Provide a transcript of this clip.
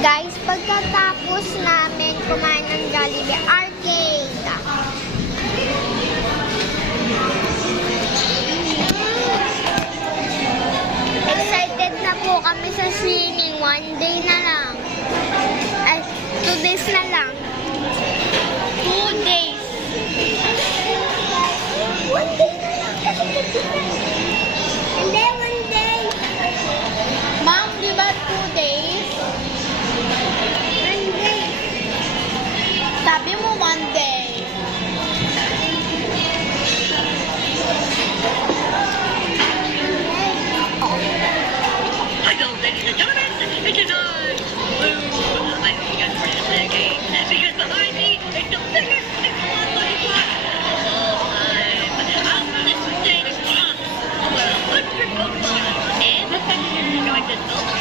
Guys, pagkatapos namin kumain ng Jollibee Arcade, excited na po kami sa swimming. 1 day na lang. Ay, 2 days na lang. 2 days. 1 day na lang. Hindi, 1 day. Ma'am, di ba 2 days? 1 day. Sabi mo 1 day. Hello, ladies and gentlemen. It is I. I hope you guys are ready to play a game. Because behind me is the biggest explosive watch of all time. Our listening across over 100 football. And the second is going to